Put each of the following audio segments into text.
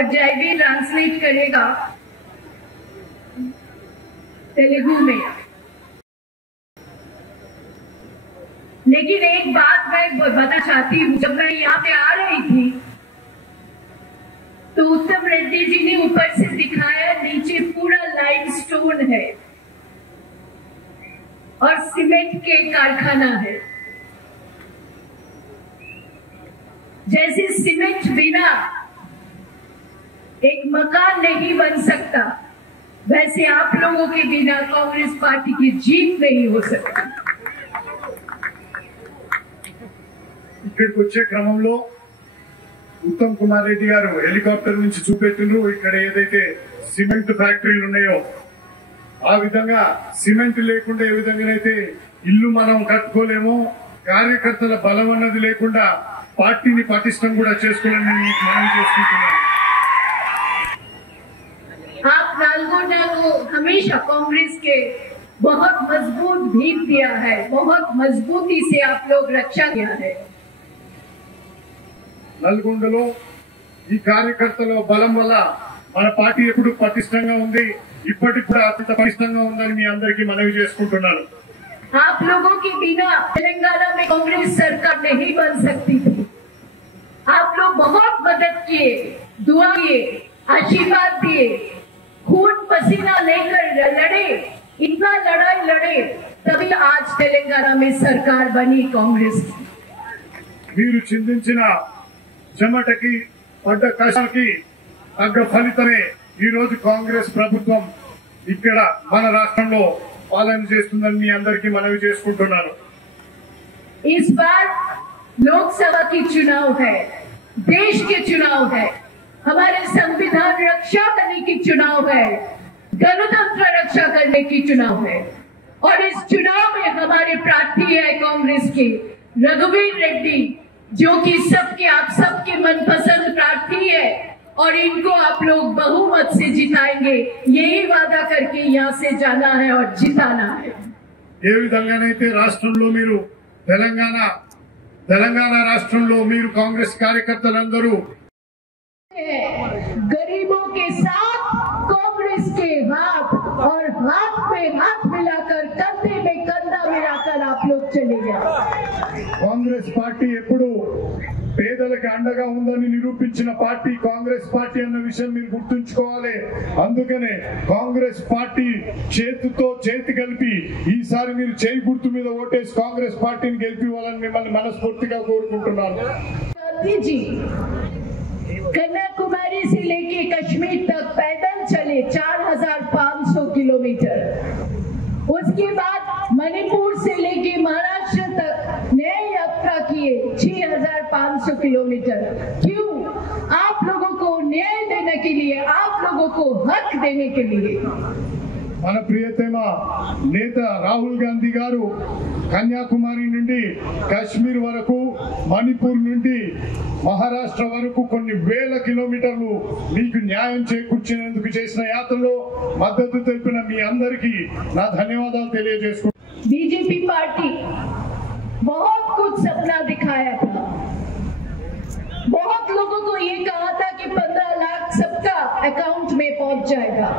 और जयवीर ट्रांसलेट करेगा तेलुगु में। लेकिन एक बात मैं बताना चाहती हूँ, जब मैं यहाँ पे आ रही थी तो उत्तम रेड्डी जी ने ऊपर से दिखाया, नीचे पूरा लाइमस्टोन है और सीमेंट के कारखाना है। जैसे सीमेंट बिना एक मकान नहीं बन सकता, वैसे आप लोगों के बिना कांग्रेस पार्टी की जीत नहीं हो सकती। ఇక్కడికి వచ్చే క్రమంలో ఉత్తమ్ కుమార్ రెడ్డి గారు హెలికాప్టర్ నుంచి చూపెట్టిండ్రు, ఇక్కడ ఏదైతే సిమెంట్ ఫ్యాక్టరీలు ఉన్నాయో ఆ విధంగా సిమెంట్ లేకుండా ఏ విధంగానైతే ఇల్లు మనం కట్టుకోలేమో, కార్యకర్తల బలం అన్నది లేకుండా పార్టీని పటిష్టం కూడా చేసుకోవాలని మనం చేసుకుంటున్నాం। आप नालगोंडा को हमेशा कांग्रेस के बहुत मजबूत भीम दिया है, बहुत मजबूती से आप लोग रक्षा किया है। నల్గొండలో ఈ కార్యకర్తల బలం వల్ల మన పార్టీ ఎప్పుడు పటిష్టంగా ఉంది, ఇప్పటికి కూడా అత్యంత పటిష్టంగా ఉందని మీ అందరికీ మనవి చేసుకుంటున్నాను। आप लोगों के बिना तेलंगाना में कांग्रेस सरकार नहीं बन सकती थी। आप लोग बहुत मदद किए, दुआ किए, आशीर्वाद दिए, खून पसीना लेकर लड़े, इतना लड़ाई लड़े, तभी आज तेलंगाना में सरकार बनी कांग्रेस की। మీరు చిందించిన చెమటకి పడ్డ కష్టానికి తగ్గ ఫలితమే ఈ రోజు కాంగ్రెస్ ప్రభుత్వం ఇక్కడ మన రాష్ట్రంలో పాలన చేస్తుందని మీ అందరికీ మనవి చేసుకుంటున్నాను। इस बार लोकसभा की चुनाव है, देश के चुनाव है, हमारे संविधान रक्षा करने की चुनाव है, गणतंत्र रक्षा करने की चुनाव है। और इस चुनाव में हमारे प्रार्थी है कांग्रेस के रघुवीर रेड्डी, जो कि सबके आप सबके मनपसंद प्रार्थी है, और इनको आप लोग बहुमत से जिताएंगे, यही वादा करके यहाँ से जाना है और जिताना है। ఏ విధంగానైతే రాష్ట్రంలో మీరు తెలంగాణ రాష్ట్రంలో మీరు కాంగ్రెస్ కార్యకర్తలందరూ गरीबों के साथ कांग्रेस के हाथ और हाथ में हाथ मिलाकर, कंधे में कंधा मिलाकर आप लोग चलेंगे। కాంగ్రెస్ పార్టీ ఎప్పుడు పేదలకు అండగా ఉందని నిరూపించిన పార్టీ కాంగ్రెస్ పార్టీ అన్న విషయం మీరు గుర్తుంచుకోవాలి। అందుకనే కాంగ్రెస్ పార్టీ చేతితో చేతి కలిపి ఈసారి మీరు చేయి గుర్తు మీద ఓటేసి కాంగ్రెస్ పార్టీని గెలిపివ్వాలని మిమ్మల్ని మనస్ఫూర్తిగా కోరుకుంటున్నాను। गांधी जी कन्याकुमारी से लेके कश्मीर तक पैदल चले 4500 किलोमीटर, उसके बाद मणिपुर से लेके महाराष्ट्र तक नए यात्रा किए 6500 किलोमीटर। क्यों? आप लोगों को न्याय देने के लिए, आप लोगों को हक देने के लिए। మన ప్రియతమ నేత రాహుల్ గాంధీ గారు కన్యాకుమారి నుండి కాశ్మీర్ వరకు, మణిపూర్ నుండి మహారాష్ట్ర వరకు కొన్ని వేల కిలోమీటర్లు మీకు న్యాయం చేకూర్చేందుకు చేసిన యాత్రలో మద్దతు తెలిపిన మీ అందరికీ నా ధన్యవాదాలు తెలియజేసుకుంటున్నాను। बीजेपी पार्टी बहुत कुछ सपना दिखाया था, बहुत लोगों को ये कहा था कि 15 लाख सबका अकाउंट में पहुंच जाएगा।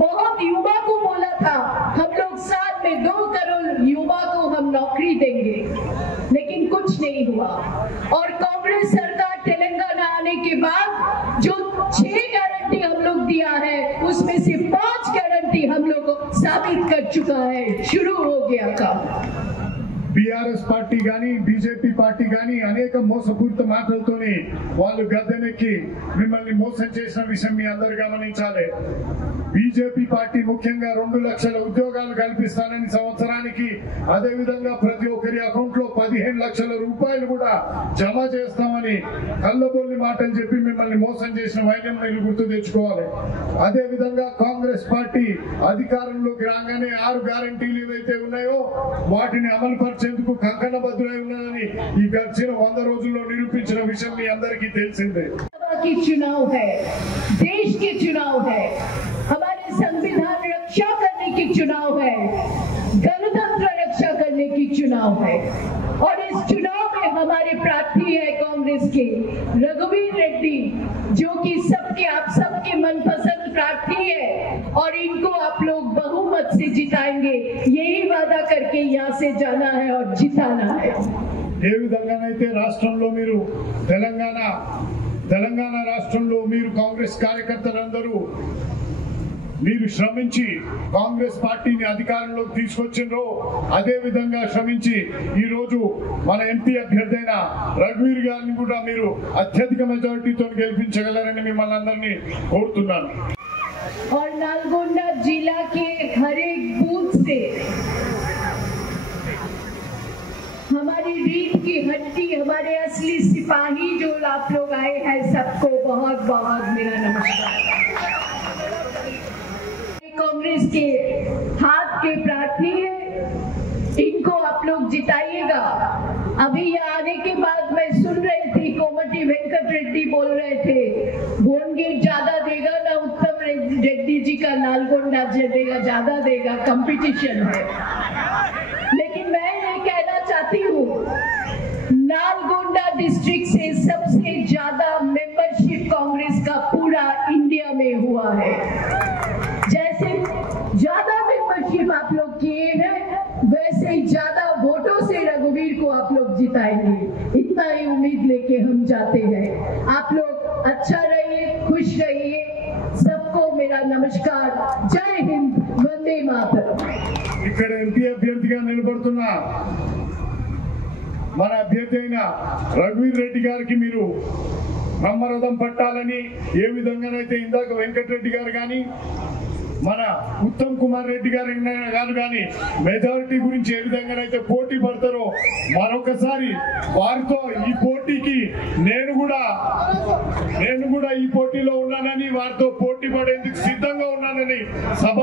बहुत युवा को बोला था हम लोग साथ में 2 करोड़ युवा को हम नौकरी देंगे, लेकिन कुछ नहीं हुआ। और कांग्रेस सरकार तेलंगाना आने के बाद जो 6 गारंटी हम लोग दिया है, उसमें से 5 गारंटी हम लोग साबित कर चुका है, शुरू हो गया काम। బీఆర్ఎస్ పార్టీ గాని బీజేపీ పార్టీ గాని అనేక మోసపూరిత మాటలతోని వాళ్ళు గద్దెనెక్కి మిమ్మల్ని మోసం చేసిన విషయం మీ అందరూ గమనించాలి। బీజేపీ పార్టీ ముఖ్యంగా 2 లక్షల ఉద్యోగాలు కల్పిస్తానని సంవత్సరానికి, అదే విధంగా ప్రతి ఒక్కరి అకౌంట్ లో 15 లక్షల రూపాయలు కూడా జమ చేస్తామని కళ్ళబొల్లి మాటలు చెప్పి మిమ్మల్ని మోసం చేసిన వైద్యం మీరు గుర్తు తెచ్చుకోవాలి। అదే విధంగా కాంగ్రెస్ పార్టీ అధికారంలోకి రాగానే 6 గ్యారంటీలు ఏవైతే ఉన్నాయో వాటిని అమలు పరిచేందుకు కంకణబద్ధులై ఉన్నదని ఈ గడిచిన 100 రోజుల్లో నిరూపించిన విషయం మీ అందరికీ తెలిసిందే। की चुनाव है, देश के चुनाव है, हमारे संविधान रक्षा करने की चुनाव है, गणतंत्र रक्षा करने की चुनाव है। और इस चुनाव में हमारे प्रार्थी है कांग्रेस के रघुवीर रेड्डी, जो कि सब कि आप सबके मनपसंद प्रार्थी है और इनको आप लोग बहुमत से जिताएंगे, यही वादा करके यहाँ से जाना है और जिताना है। ఏ విధంగానైతే రాష్ట్రంలో మీరు తెలంగాణ రాష్ట్రంలో మీరు కాంగ్రెస్ కార్యకర్తలందరూ మీరు శ్రమించి కాంగ్రెస్ పార్టీని అధికారంలోకి తీసుకొచ్చిండ్రో అదే విధంగా శ్రమించి ఈ రోజు మన ఎంపీ అభ్యర్థి అయిన రఘువీర్ గారిని కూడా మీరు అత్యధిక మెజారిటీతో గెలిపించగలరని మిమ్మల్ని అందరినీ కోరుతున్నాను। और नालगोंडा जिला के हर एक बूथ से हमारी रीढ़ की हड्डी, हमारे असली सिपाही जो आप लोग आए हैं, सबको बहुत बहुत मेरा नमस्कार। कांग्रेस के हाथ के प्रार्थी है, इनको आप लोग जिताइएगा। अभी यहाँ आने के बाद मैं सुन रही थी कोमटी वेंकट रेड्डी बोल रहे थे भोनगेट ज्यादा देगा ना उत्तम रेड्डी जी का नालगोंडा देगा, ज्यादा देगा, कंपटीशन है। लेकिन मैं ये कहना चाहती हूँ नालगोंडा डिस्ट्रिक्ट से सबसे ज्यादा मेंबरशिप कांग्रेस का पूरा इंडिया में हुआ है। जैसे ज्यादा मेंबरशिप आप लोग किए हैं वैसे ही ज्यादा वोटों से रघुवीर को आप लोग जिताएंगे, इतना ही उम्मीद लेके हम जाते हैं। आप लोग अच्छा रहिए, खुश रहिए। सबको मेरा नमस्कार। जय हिंद, वंदे मातरम। ఇక్కడ ఎంపీ అభ్యర్థిగా నిలబడుతున్న మన అభ్యర్థి అయిన రఘువీర్ రెడ్డి గారికి మీరు బ్రహ్మరథం పట్టాలని ఏ విధంగానైతే ఇందాక వెంకటరెడ్డి గారు కానీ మన ఉత్తమ్ కుమార్ రెడ్డి గారు కానీ మెజారిటీ గురించి ఏ విధంగానైతే పోటీ పడతారో మరొకసారి వారితో ఈ పోటీకి నేను కూడా ఈ పోటీలో ఉన్నానని, వారితో పోటీ పడేందుకు సిద్ధంగా ఉన్నానని సభ